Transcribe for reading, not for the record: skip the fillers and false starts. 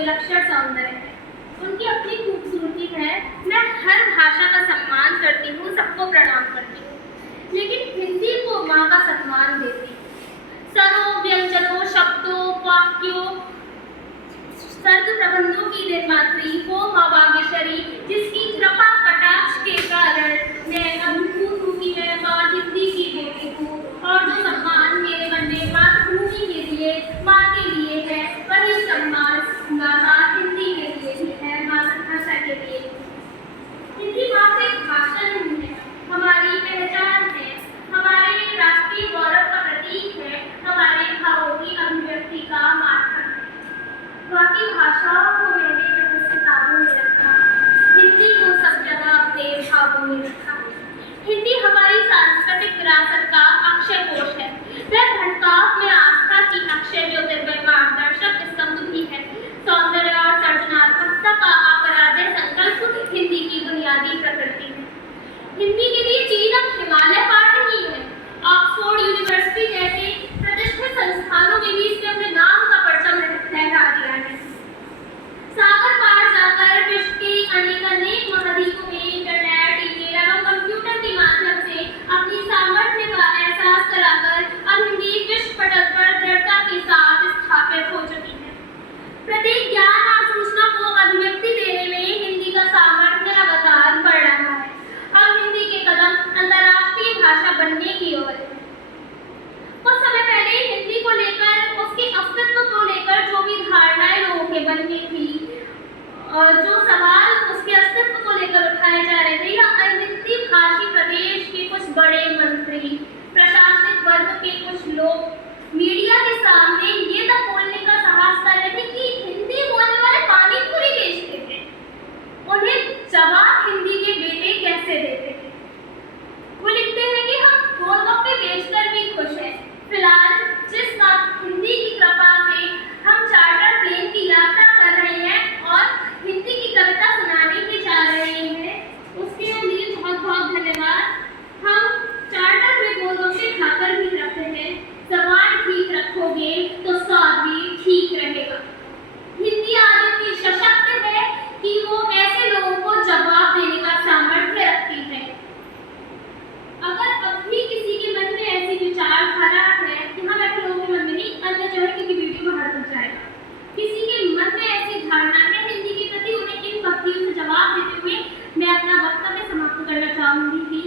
विलक्षण सौंदर्य है, उनकी अपनी खूबसूरती है। मैं हर भाषा का सम्मान करती हूँ, सबको प्रणाम करती हूँ, लेकिन हिंदी को माँ का सम्मान देती हूँ। स्वरों, व्यंजनों, शब्दों, वाक्यों, सर्ग प्रबंधों की निर्मात्री वो माँ बागेश्वरी, जिसकी कृपा कटाक्ष के कारण मैं अभिभूत हूँ कि मैं माँ हिंदी की बेटी हूँ, और जो सम्मान मेरे मन में मातृभूमि के लिए, माँ के लिए है, वही सम्मान माता हिंदी के लिए भी है, मातृभाषा के लिए भी। हिंदी मात्र एक भाषा नहीं है, हमारी पहचान है, हमारे राष्ट्रीय गौरव का प्रतीक है, हमारे भावों की अभिव्यक्ति का माध्यम है। बाकी भाषाओं को मैंने अपनी किताबों में रखा, हिंदी को सब जगह अपने भावों में रखा। हिंदी हमारी सांस्कृतिक विरासत का अक्षय कोश है, वह भटकाव में आस्था की अक्षय ज्योतिर्मय मार्गदर्शक स्तंभ भी है। सौंदर्य और सृजनात्मकता का अपराजय संकल्प हिंदी की बुनियादी प्रकृति है। हिंदी के लिए चीन अब हिमालय पार नहीं है। ऑक्सफोर्ड यूनिवर्सिटी जैसे प्रतिष्ठित संस्थानों ने भी इसमें अपने नाम का परचम लहरा दिया है। सागर पार जाकर विश्व के अनेक महाद्वीपों में इंटरनेट, ईमेल एवं कंप्यूटर के माध्यम से अपनी सामर्थ्य का एहसास कराकर अब हिंदी विश्व पटल पर दृढ़ता के साथ स्थापित हो चुकी है। प्रत्येक ज्ञान और सूचना को अभिव्यक्ति देने में हिंदी का सामर्थ्य लगातार बढ़ रहा है। अब हिंदी के कदम अंतर्राष्ट्रीय भाषा बनने की ओर है। कुछ समय पहले हिंदी को लेकर, उसके अस्तित्व को लेकर जो भी धारणाएं लोगों के मन में थी, जो सवाल उसके अस्तित्व को लेकर उठाए जा रहे थे, या हिंदी भाषी प्रदेश के कुछ बड़े मंत्री, प्रशासनिक वर्ग के कुछ लोग मीडिया के सामने ये तक बोलने का साहस कर रहे थे कि हिंदी बोलने वाले पानी पूरी बेचते थे, उन्हें जवाब हिंदी के बेटे कैसे देते थे। वो लिखते हैं कि हम गोलगप्पे बेचकर भी खुश हैं। फिलहाल जिस हिंदी की कृपा से हम चार्टर प्लेन की यात्रा कर रहे हैं और हिंदी की कविता सुनाने के जा रहे हैं, उसके लिए बहुत बहुत धन्यवाद। हम चार्टर में गोलगप्पे खाकर भी रखते हैं, जबान ठीक रखोगे तो स्वाद भी ठीक रहेगा। हिंदी आज इतनी सशक्त है कि वो ऐसे लोगों को जवाब देने का सामर्थ्य रखती है। अगर अब भी किसी के मन में ऐसी विचारधारा है, यहाँ बैठे लोगों के मन में नहीं, अन्य जो है क्योंकि वीडियो बाहर तक जाएगा, किसी के मन में ऐसी धारणा है हिंदी के प्रति, उन्हें इन पक्तियों से जवाब देते हुए मैं अपना वक्तव्य समाप्त करना चाहूंगी।